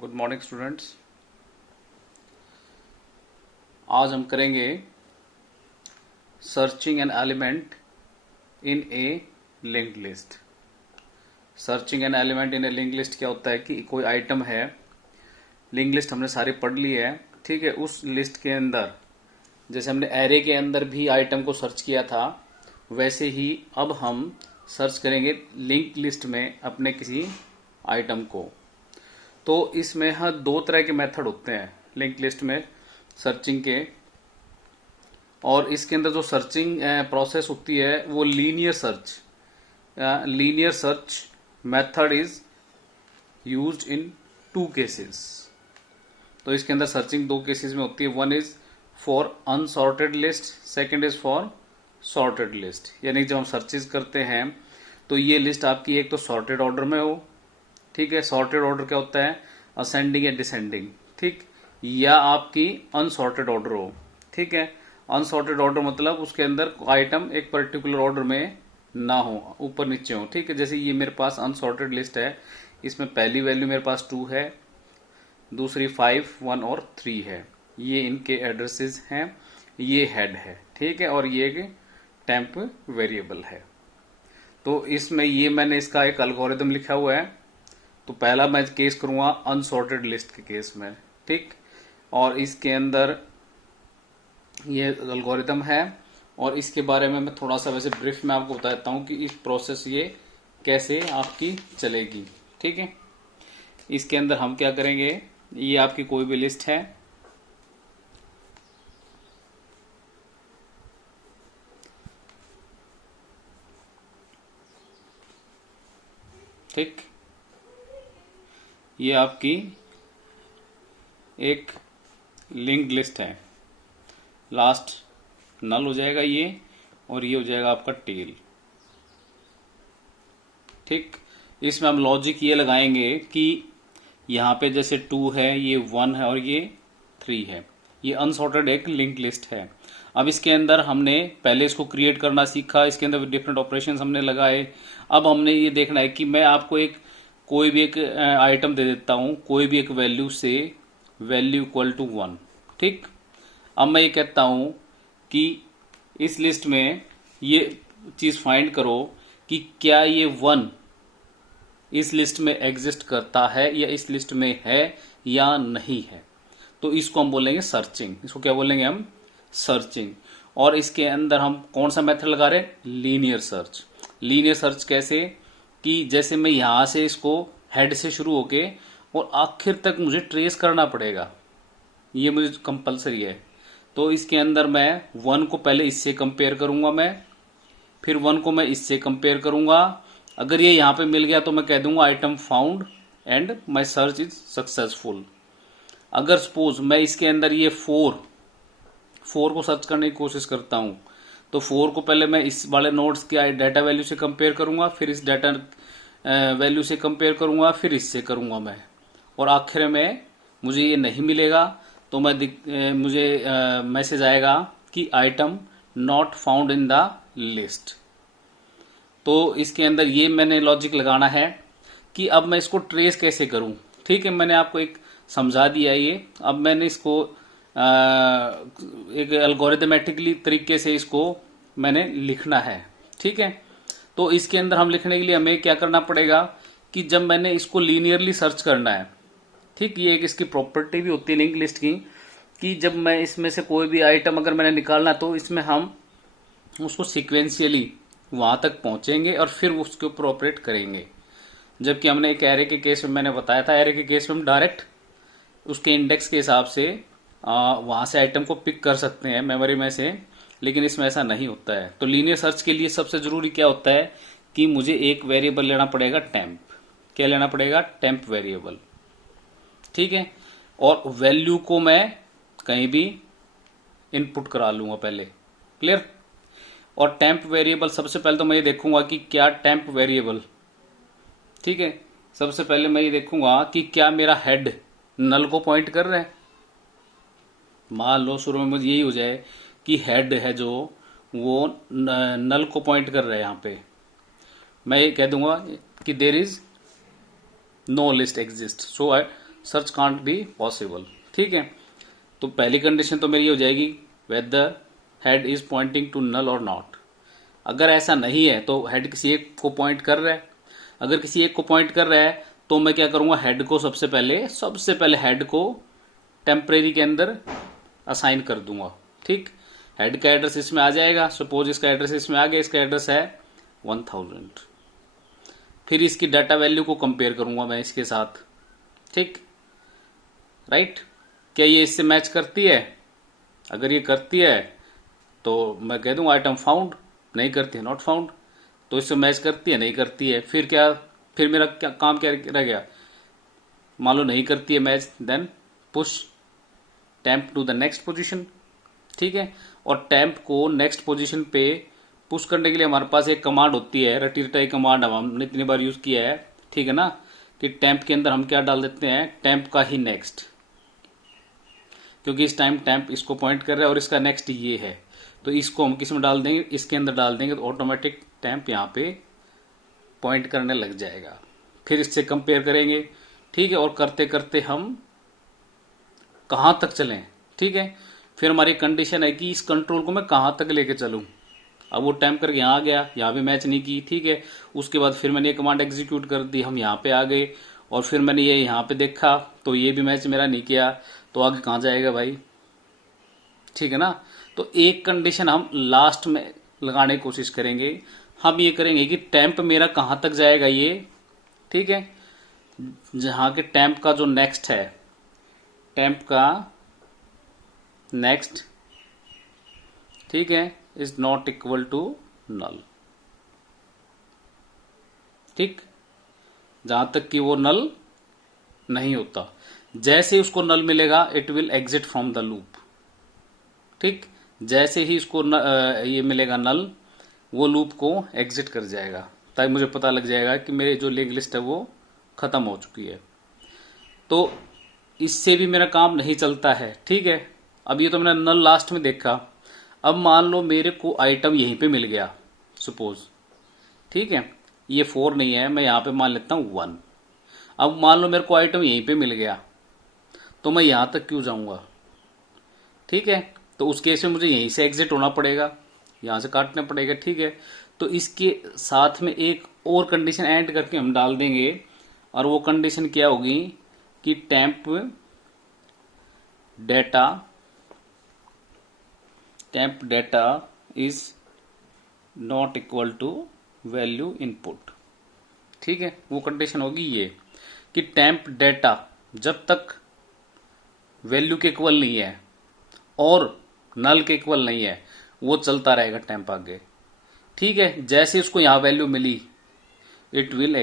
Good morning students. आज हम करेंगे सर्चिंग एन एलिमेंट इन ए linked list. Searching N element इन ए linked list क्या होता है कि कोई आइटम है, लिंक्ड लिस्ट हमने सारी पढ़ ली है, ठीक है। उस लिस्ट के अंदर जैसे हमने एरे के अंदर भी आइटम को सर्च किया था, वैसे ही अब हम सर्च करेंगे लिंक्ड लिस्ट में अपने किसी आइटम को। तो इसमें हाँ दो तरह के मेथड होते हैं लिंक लिस्ट में सर्चिंग के, और इसके अंदर जो सर्चिंग प्रोसेस होती है वो linear search method is used in two cases. तो इसके अंदर सर्चिंग दो केसेस में होती है, one is for unsorted list, second is for sorted list. यानी जब हम सर्चेज करते हैं तो ये लिस्ट आपकी एक तो सॉर्टेड ऑर्डर में हो, ठीक है। सॉर्टेड ऑर्डर क्या होता है, असेंडिंग या डिसेंडिंग, ठीक, या आपकी अनसॉर्टेड ऑर्डर हो, ठीक है। अनसॉर्टेड ऑर्डर मतलब उसके अंदर आइटम एक पर्टिकुलर ऑर्डर में ना हो, ऊपर नीचे हो, ठीक है। जैसे ये मेरे पास अनसॉर्टेड लिस्ट है, इसमें पहली वैल्यू मेरे पास 2 है, दूसरी 5, 1 और 3 है। ये इनके एड्रेसेस हैं, ये हेड है, ठीक है, और ये एक टेम्प वेरिएबल है। तो इसमें ये मैंने इसका एक एल्गोरिथम लिखा हुआ है। तो पहला मैं केस करूंगा अनसॉर्टेड लिस्ट के केस में, ठीक, और इसके अंदर ये एल्गोरिथम है, और इसके बारे में मैं थोड़ा सा वैसे ब्रीफ में आपको बता देता हूं कि इस प्रोसेस ये कैसे आपकी चलेगी, ठीक है। इसके अंदर हम क्या करेंगे, ये आपकी कोई भी लिस्ट है, ठीक, ये आपकी एक लिंक्ड लिस्ट है। लास्ट नल हो जाएगा ये, और ये हो जाएगा आपका टेल, ठीक। इसमें हम लॉजिक ये लगाएंगे कि यहाँ पे जैसे 2 है, ये 1 है और ये 3 है। ये अनसॉर्टेड एक लिंक्ड लिस्ट है। अब इसके अंदर हमने पहले इसको क्रिएट करना सीखा, इसके अंदर डिफरेंट ऑपरेशंस हमने लगाए। अब हमने ये देखना है कि मैं आपको कोई भी एक आइटम दे देता हूं, कोई भी एक वैल्यू से, वैल्यू इक्वल टू 1, ठीक। अब मैं ये कहता हूं कि इस लिस्ट में ये चीज फाइंड करो कि क्या ये 1 इस लिस्ट में एग्जिस्ट करता है या इस लिस्ट में है या नहीं है। तो इसको हम बोलेंगे सर्चिंग। इसको क्या बोलेंगे हम, सर्चिंग। और इसके अंदर हम कौन सा मेथड लगा रहे हैं, लीनियर सर्च। लीनियर सर्च कैसे कि जैसे मैं यहां से इसको हेड से शुरू होके और आखिर तक मुझे ट्रेस करना पड़ेगा, ये मुझे कंपलसरी है। तो इसके अंदर मैं 1 को पहले इससे कंपेयर करूंगा, मैं फिर 1 को मैं इससे कंपेयर करूंगा। अगर ये यहां पे मिल गया तो मैं कह दूंगा item found and my search is successful. अगर सपोज मैं इसके अंदर ये 4 को सर्च करने की कोशिश करता हूं, तो 4 को पहले मैं इस वाले नोड्स के डाटा वैल्यू से कंपेयर करूंगा, फिर इस डाटा वैल्यू से कंपेयर करूंगा, फिर इससे करूंगा मैं, और आखिर में मुझे ये नहीं मिलेगा तो मुझे मैसेज आएगा कि item not found in the list. तो इसके अंदर ये मैंने लॉजिक लगाना है कि अब मैं इसको ट्रेस कैसे करूं, ठीक है। मैंने आपको एक समझा दिया ये। अब मैंने इसको एक एल्गोरिथमेटिकली तरीके से इसको मैंने लिखना है, ठीक है। तो इसके अंदर हम लिखने के लिए हमें क्या करना पड़ेगा कि जब मैंने इसको लीनियरली सर्च करना है, ठीक, ये एक इसकी प्रॉपर्टी भी होती है लिंक लिस्ट की कि जब मैं इसमें से कोई भी आइटम अगर मैंने निकालना तो इसमें हम उसको सिक्वेंशियली वहां तक पहुंचेंगे और फिर उसके ऊपर ऑपरेट करेंगे। जबकि हमने एक एरे के केस में मैंने बताया था, एरे के केस में हम डायरेक्ट उसके इंडेक्स के हिसाब से वहां से आइटम को पिक कर सकते हैं मेमोरी में से, लेकिन इसमें ऐसा नहीं होता है। तो लीनियर सर्च के लिए सबसे जरूरी क्या होता है कि मुझे एक वेरिएबल लेना पड़ेगा टेम्प। क्या लेना पड़ेगा, टेम्प वेरिएबल, ठीक है। और वैल्यू को मैं कहीं भी इनपुट करा लूंगा पहले, क्लियर। और टेम्प वेरिएबल सबसे पहले तो मैं ये देखूंगा कि क्या टेम्प वेरिएबल, ठीक है, सबसे पहले मैं ये देखूंगा कि क्या मेरा हेड नल को पॉइंट कर रहा है। मान लो शुरू में मुझे यही हो जाए कि हेड है जो वो नल को पॉइंट कर रहा है, यहां पे मैं ये कह दूंगा कि there is no list exist, search can't be possible. ठीक है, तो पहली कंडीशन तो मेरी ये हो जाएगी whether head is pointing to null और नॉट। अगर ऐसा नहीं है तो हेड किसी एक को पॉइंट कर रहा है, अगर किसी एक को पॉइंट कर रहा है तो मैं क्या करूंगा, हेड को सबसे पहले हेड को टेम्परेरी के अंदर असाइन कर दूंगा। ठीक, हेड का एड्रेस इसमें आ जाएगा, सपोज इसका एड्रेस इसमें आ गया, इसका एड्रेस है 1000। फिर इसकी डाटा वैल्यू को कंपेयर करूंगा मैं इसके साथ। ठीक, राइट, क्या ये इससे मैच करती है? अगर ये करती है तो मैं कह दूंगा आइटम फाउंड, नहीं करती है नॉट फाउंड। तो इससे मैच करती है, नहीं करती है, फिर क्या, फिर मेरा क्या काम क्या रह गया, मान लो नहीं करती है match, then push temp to the next position. ठीक है, और टेम्प को नेक्स्ट पोजीशन पे पुश करने के लिए हमारे पास एक कमांड होती है, रटी रटाई कमांड, हमने इतनी बार यूज किया है। ठीक है ना, कि टेम्प के अंदर हम क्या डाल देते हैं, टेम्प का ही नेक्स्ट, क्योंकि इस टाइम टेम्प इसको पॉइंट कर रहा है और इसका नेक्स्ट ये है, तो इसको हम किस में डाल देंगे, इसके अंदर डाल देंगे, तो ऑटोमेटिक टेम्प यहाँ पे पॉइंट करने लग जाएगा। फिर इससे कंपेयर करेंगे। ठीक है, और करते करते हम कहां तक चलें। ठीक है, फिर हमारी कंडीशन है कि इस कंट्रोल को मैं कहां तक लेके चलूं। अब वो टाइम करके यहाँ आ गया, यहाँ भी मैच नहीं की। ठीक है, उसके बाद फिर मैंने ये कमांड एग्जीक्यूट कर दी, हम यहाँ पे आ गए, और फिर मैंने ये यहाँ पे देखा तो ये भी मैच मेरा नहीं किया, तो आगे कहाँ जाएगा भाई। ठीक है ना, तो एक कंडीशन हम लास्ट में लगाने की कोशिश करेंगे। हम ये करेंगे कि टेम्प मेरा कहाँ तक जाएगा ये। ठीक है, जहाँ के टेम्प का जो नेक्स्ट है, टेम्प का नेक्स्ट, ठीक है, is not equal to null. ठीक, जहां तक कि वो नल नहीं होता, जैसे ही उसको नल मिलेगा it will exit from the loop. ठीक, जैसे ही इसको ये मिलेगा नल, वो लूप को एग्जिट कर जाएगा, ताकि मुझे पता लग जाएगा कि मेरे जो लिंक लिस्ट है वो खत्म हो चुकी है। तो इससे भी मेरा काम नहीं चलता है। ठीक है, अब ये तो मैंने नल लास्ट में देखा। अब मान लो मेरे को आइटम यहीं पे मिल गया सपोज। ठीक है, ये 4 नहीं है, मैं यहाँ पे मान लेता हूँ 1। अब मान लो मेरे को आइटम यहीं पे मिल गया, तो मैं यहाँ तक क्यों जाऊँगा। ठीक है, तो उस केस में मुझे यहीं से एग्जिट होना पड़ेगा, यहाँ से काटना पड़ेगा। ठीक है, तो इसके साथ में एक और कंडीशन ऐड करके हम डाल देंगे, और वो कंडीशन क्या होगी कि temp data is not equal to value input. ठीक है, वो कंडीशन होगी ये कि टेम्प डेटा जब तक वैल्यू के इक्वल नहीं है और नल के इक्वल नहीं है, वो चलता रहेगा टेम्प आगे। ठीक है, जैसे उसको यहां वैल्यू मिली, it will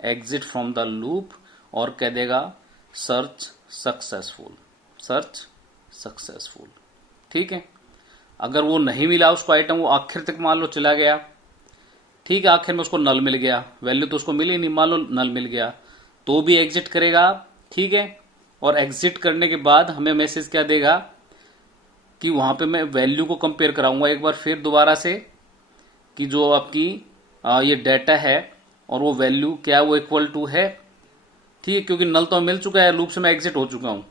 exit from the loop और कह देगा सर्च सक्सेसफुल। ठीक है, अगर वो नहीं मिला उसको आइटम, वो आखिर तक मान लो चला गया। ठीक है, आखिर में उसको नल मिल गया, वैल्यू तो उसको मिली नहीं, मान लो नल मिल गया, तो भी एग्जिट करेगा। ठीक है, और एग्जिट करने के बाद हमें मैसेज क्या देगा कि वहां पे मैं वैल्यू को कंपेयर कराऊंगा एक बार फिर दोबारा से, कि जो आपकी ये डेटा है और वो वैल्यू क्या वो इक्वल टू है। ठीक है, क्योंकि नल तो मिल चुका है, लूप से मैं एग्जिट हो चुका हूं,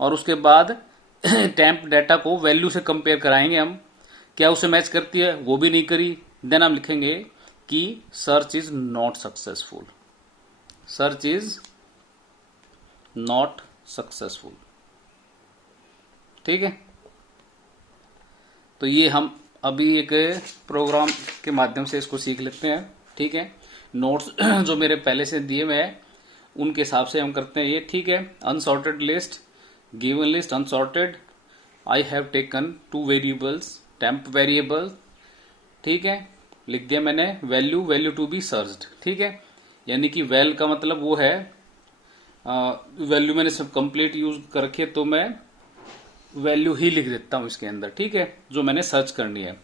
और उसके बाद टेम्प डेटा को वैल्यू से कंपेयर कराएंगे हम, क्या उसे मैच करती है, वो भी नहीं करी, देन हम लिखेंगे कि सर्च इज नॉट सक्सेसफुल। ठीक है, तो ये हम अभी एक प्रोग्राम के माध्यम से इसको सीख लेते हैं। ठीक है, नोट्स जो मेरे पहले से दिए हुए हैं उनके हिसाब से हम करते हैं ये। ठीक है, unsorted list, given list, unsorted. I have taken 2 variables, temp variable. ठीक है, लिख दिया मैंने वैल्यू टू बी सर्च्ड। ठीक है, यानी कि वेल का मतलब वो है वैल्यू मैंने सब कंप्लीट यूज कर रखी है, तो मैं वैल्यू ही लिख देता हूं इसके अंदर। ठीक है, जो मैंने सर्च करनी है।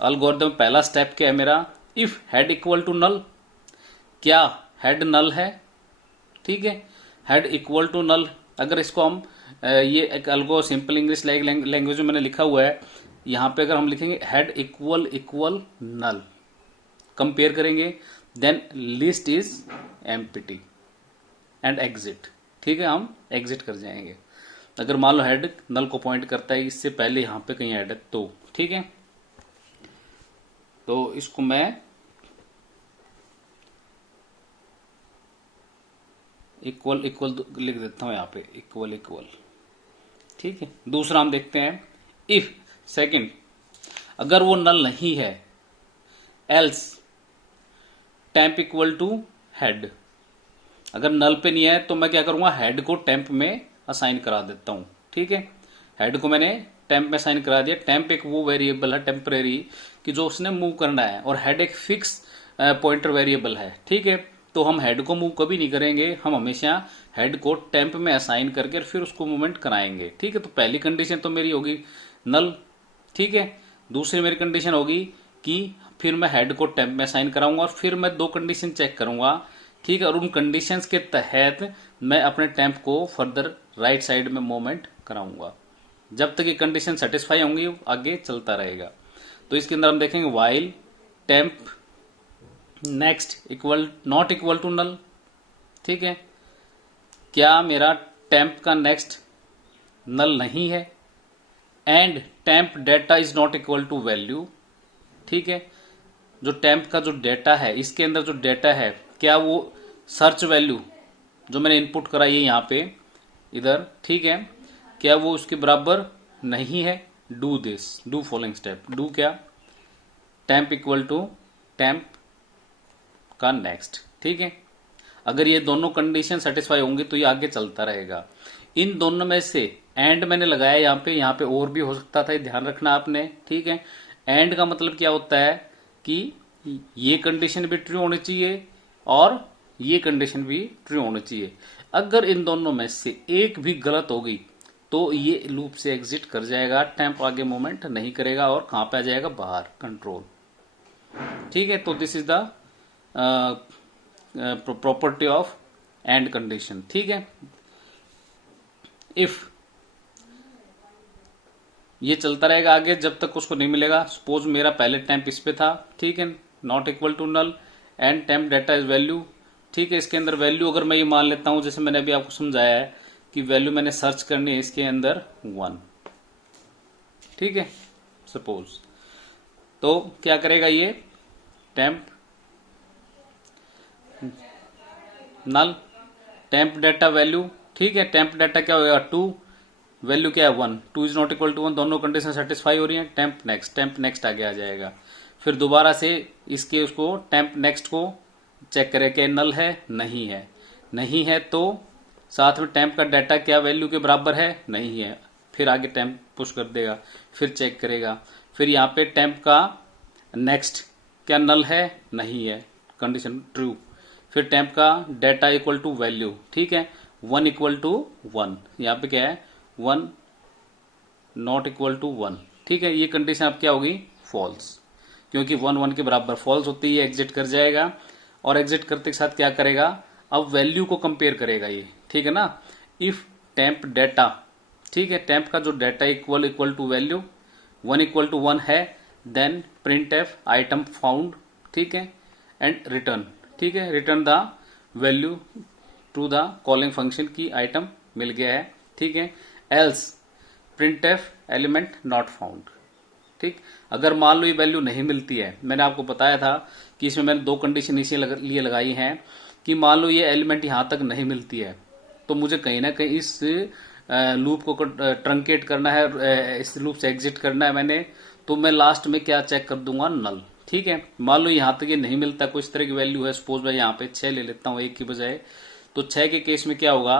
अलगोरिथम पहला स्टेप क्या है मेरा, if head equal to null, क्या हेड नल है। ठीक है, हेड इक्वल टू नल, अगर इसको हम ये एक अलगो सिंपल इंग्लिश लैंग्वेज में मैंने लिखा हुआ है, यहां पे अगर हम लिखेंगे हेड इक्वल नल, कंपेयर करेंगे, then list is empty. And exit. ठीक है, हम एग्जिट कर जाएंगे। अगर मान लो हेड नल को पॉइंट करता है, इससे पहले यहां पे कहीं हेड है तो ठीक है, तो इसको मैं इक्वल इक्वल लिख देता हूं यहां पे, इक्वल इक्वल। ठीक है, दूसरा हम देखते हैं इफ सेकंड, अगर वो नल नहीं है, else temp equal to head. अगर नल पे नहीं है तो मैं क्या करूंगा, हेड को टेम्प में असाइन करा देता हूं। ठीक है, हेड को मैंने टेम्प में असाइन करा दिया। टेम्प एक वो वेरिएबल है टेम्परेरी कि जो उसने मूव करना है, और हेड एक फिक्स पॉइंटर वेरिएबल है। ठीक है, तो हम हेड को मूव कभी नहीं करेंगे, हम हमेशा हेड को टेम्प में असाइन करके फिर उसको मूवमेंट कराएंगे। ठीक है, तो पहली कंडीशन तो मेरी होगी नल। ठीक है, दूसरी मेरी कंडीशन होगी कि फिर मैं हेड को टेम्प में असाइन कराऊंगा, और फिर मैं दो कंडीशन चेक करूंगा। ठीक है, और उन कंडीशंस के तहत मैं अपने टेम्प को फर्दर राइट साइड में मूवमेंट कराऊंगा। जब तक ये कंडीशन सेटिस्फाई होंगी आगे चलता रहेगा। तो इसके अंदर हम देखेंगे while temp next equal not equal to null. ठीक है, क्या मेरा टेम्प का नेक्स्ट नल नहीं है, and temp data is not equal to value. ठीक है, जो टेम्प का जो डेटा है, इसके अंदर जो डेटा है, क्या वो सर्च वैल्यू जो मैंने इनपुट कराई है यहाँ पे इधर, ठीक है, क्या वो उसके बराबर नहीं है। Do this, do following step. Do क्या, टेम्प इक्वल टू टेम्प का नेक्स्ट। ठीक है, अगर ये दोनों कंडीशन सेटिस्फाई होंगी तो ये आगे चलता रहेगा। इन दोनों में से एंड मैंने लगाया यहाँ पे और भी हो सकता था, ये ध्यान रखना आपने। ठीक है, एंड का मतलब क्या होता है कि ये कंडीशन भी ट्रू होनी चाहिए और ये कंडीशन भी ट्रू होनी चाहिए। अगर इन दोनों में से एक भी गलत होगी तो ये लूप से एग्जिट कर जाएगा, टेम्प आगे मूवमेंट नहीं करेगा और कहां पे आ जाएगा, बाहर, कंट्रोल। ठीक है, तो this is the property of and condition. ठीक है, इफ ये चलता रहेगा आगे जब तक उसको नहीं मिलेगा। सपोज मेरा पहले टेम्प इस पे था, ठीक है, not equal to null and temp data is value. ठीक है, इसके अंदर वैल्यू अगर मैं ये मान लेता हूं, जैसे मैंने अभी आपको समझाया है कि वैल्यू मैंने सर्च करनी है इसके अंदर 1। ठीक है, सपोज, तो क्या करेगा ये टेम्प नल टेम्प डेटा वैल्यू। ठीक है, टेम्प डेटा क्या होगा 2, वैल्यू क्या है 1, 2 इज नॉट इक्वल टू 1, दोनों कंडीशन सेटिस्फाई हो रही है। टेम्प नेक्स्ट आगे आ जाएगा। फिर दोबारा से इसके उसको टेम्प नेक्स्ट को चेक करें कि नल है नहीं है, नहीं है तो साथ में टेम्प का डाटा क्या वैल्यू के बराबर है, नहीं है, फिर आगे टेम्प पुश कर देगा, फिर चेक करेगा। फिर यहाँ पे टेम्प का नेक्स्ट क्या नल है, नहीं है, कंडीशन ट्रू। फिर टेम्प का डाटा इक्वल टू वैल्यू। ठीक है, 1 इक्वल टू 1, यहाँ पे क्या है 1 नॉट इक्वल टू 1। ठीक है, ये कंडीशन अब क्या होगी, फॉल्स, क्योंकि 1 के बराबर फॉल्स होती है, एग्जिट कर जाएगा। और एग्जिट करते के साथ क्या करेगा, अब वैल्यू को कंपेयर करेगा ये। ठीक है ना, इफ टेम्प डेटा, ठीक है, टेम्प का जो data equal to value 1 equal to 1 है, then printf item found. ठीक है, एंड रिटर्न। ठीक है, return the value to the calling function की आइटम मिल गया है। ठीक है, else printf element not found. ठीक, अगर मान लो ये वैल्यू नहीं मिलती है, मैंने आपको बताया था कि इसमें मैंने दो कंडीशन लिए लगाई हैं कि मान लो ये एलिमेंट यहां तक नहीं मिलती है तो मुझे कहीं ना कहीं इस लूप को ट्रंकेट करना है, इस लूप से एग्जिट करना है मैंने, तो मैं लास्ट में क्या चेक कर दूंगा, नल। ठीक है, मान लो यहां तक ये नहीं मिलता, कुछ तरह की वैल्यू है, सपोज मैं यहाँ पे 6 ले लेता हूँ 1 की बजाय, तो 6 के केस में क्या होगा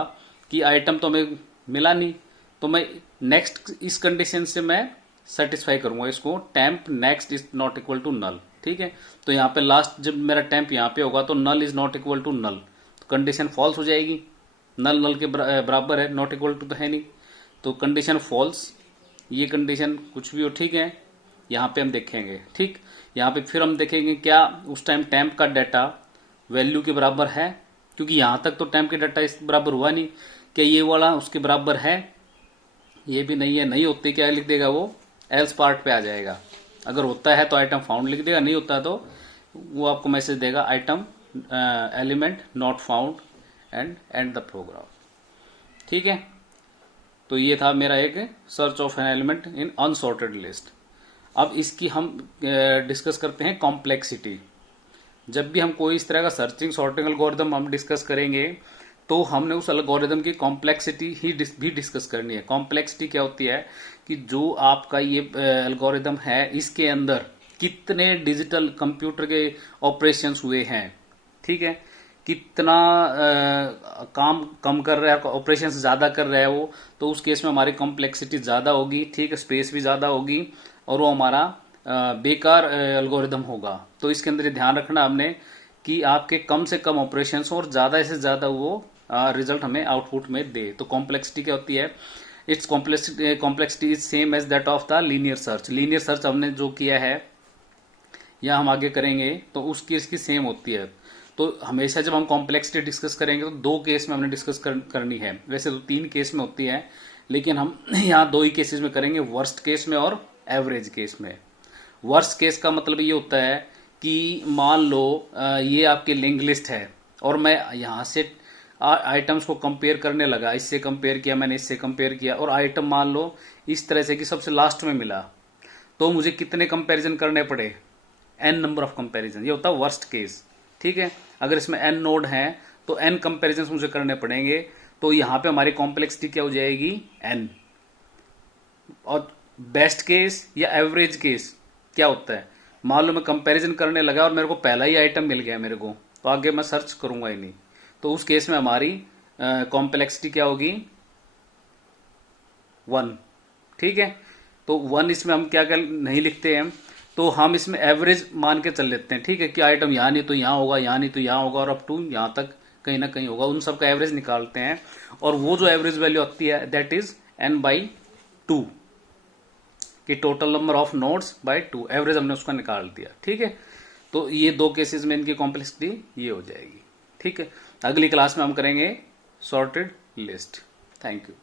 कि आइटम तो हमें मिला नहीं, तो मैं नेक्स्ट इस कंडीशन से मैं सेटिस्फाई करूंगा इसको, temp next is not equal to null. ठीक है, तो यहाँ पे लास्ट जब मेरा टेम्प यहाँ पे होगा तो null is not equal to null, तो कंडीशन फॉल्स हो जाएगी, नल के बराबर है, नॉट इक्वल टू तो है नहीं, तो कंडीशन फॉल्स, ये कंडीशन कुछ भी हो। ठीक है, यहाँ पे हम देखेंगे। ठीक, यहाँ पे फिर हम देखेंगे क्या उस टाइम टेम्प का डाटा वैल्यू के बराबर है, क्योंकि यहाँ तक तो टेम्प के डाटा इस बराबर हुआ नहीं, क्या ये वाला उसके बराबर है, ये भी नहीं है, नहीं होती क्या लिख देगा वो, एल्स पार्ट पे आ जाएगा। अगर होता है तो आइटम फाउंड लिख देगा, नहीं होता तो वो आपको मैसेज देगा item element not found and and the program. ठीक है, तो ये था मेरा एक search of an element in unsorted list. अब इसकी हम डिस्कस करते हैं कॉम्प्लेक्सिटी। जब भी हम कोई इस तरह का सर्चिंग सॉर्टिंग एल्गोरिदम हम डिस्कस करेंगे तो हमने उस एल्गोरिदम की कॉम्प्लेक्सिटी ही भी डिस्कस करनी है। कॉम्प्लेक्सिटी क्या होती है कि जो आपका ये एल्गोरिदम है इसके अंदर कितने डिजिटल कंप्यूटर के ऑपरेशंस हुए हैं, ठीक है, कितना काम कम कर रहा है, ऑपरेशंस ज्यादा कर रहा है वो, तो उस केस में हमारी कॉम्प्लेक्सिटी ज्यादा होगी, ठीक है, स्पेस भी ज्यादा होगी और वो हमारा बेकार एल्गोरिदम होगा। तो इसके अंदर ये ध्यान रखना हमने कि आपके कम से कम ऑपरेशंस और ज्यादा से ज्यादा वो रिजल्ट हमें आउटपुट में दे। तो कॉम्प्लेक्सिटी क्या होती है? It's complexity is same as that of the linear search. Linear search हमने जो किया है या हम आगे करेंगे तो उसकी इसकी सेम होती है। तो हमेशा जब हम कॉम्प्लेक्सिटी डिस्कस करेंगे तो दो केस में हमने डिस्कस करनी है। वैसे तो तीन केस में होती है लेकिन हम यहाँ दो ही केसेस में करेंगे, वर्स्ट केस में और एवरेज केस में। वर्स्ट केस का मतलब ये होता है कि मान लो ये आपकी लिंक लिस्ट है और मैं यहाँ से आइटम्स को कंपेयर करने लगा, इससे कंपेयर किया मैंने, इससे कंपेयर किया और आइटम मान लो इस तरह से कि सबसे लास्ट में मिला, तो मुझे कितने कंपैरिजन करने पड़े? n number of comparison. ये होता है वर्स्ट केस। ठीक है, अगर इसमें n नोड है तो n कंपैरिजन मुझे करने पड़ेंगे, तो यहां पे हमारी कॉम्प्लेक्सिटी क्या हो जाएगी? n। और बेस्ट केस या एवरेज केस क्या होता है? मान लो मैं कंपैरिजन करने लगा और मेरे को पहला ही आइटम मिल गया मेरे को, तो आगे मैं सर्च करूंगा ही नहीं, तो उस केस में हमारी कॉम्प्लेक्सिटी क्या होगी? 1। ठीक है, तो 1 इसमें हम क्या क्या नहीं लिखते हैं, तो हम इसमें एवरेज मान के चल लेते हैं। ठीक है, कि आइटम यहाँ नहीं तो यहाँ होगा, यहाँ नहीं तो यहाँ होगा और अप टू यहाँ तक कहीं ना कहीं होगा, उन सब का एवरेज निकालते हैं और वो जो एवरेज वैल्यू आती है दैट इज n/2 कि total number of nodes by 2, average हमने उसका निकाल दिया। ठीक है, तो ये दो केसेस में इनकी कॉम्प्लेक्सिटी ये हो जाएगी। ठीक है, अगली क्लास में हम करेंगे सॉर्टेड लिस्ट। Thank you.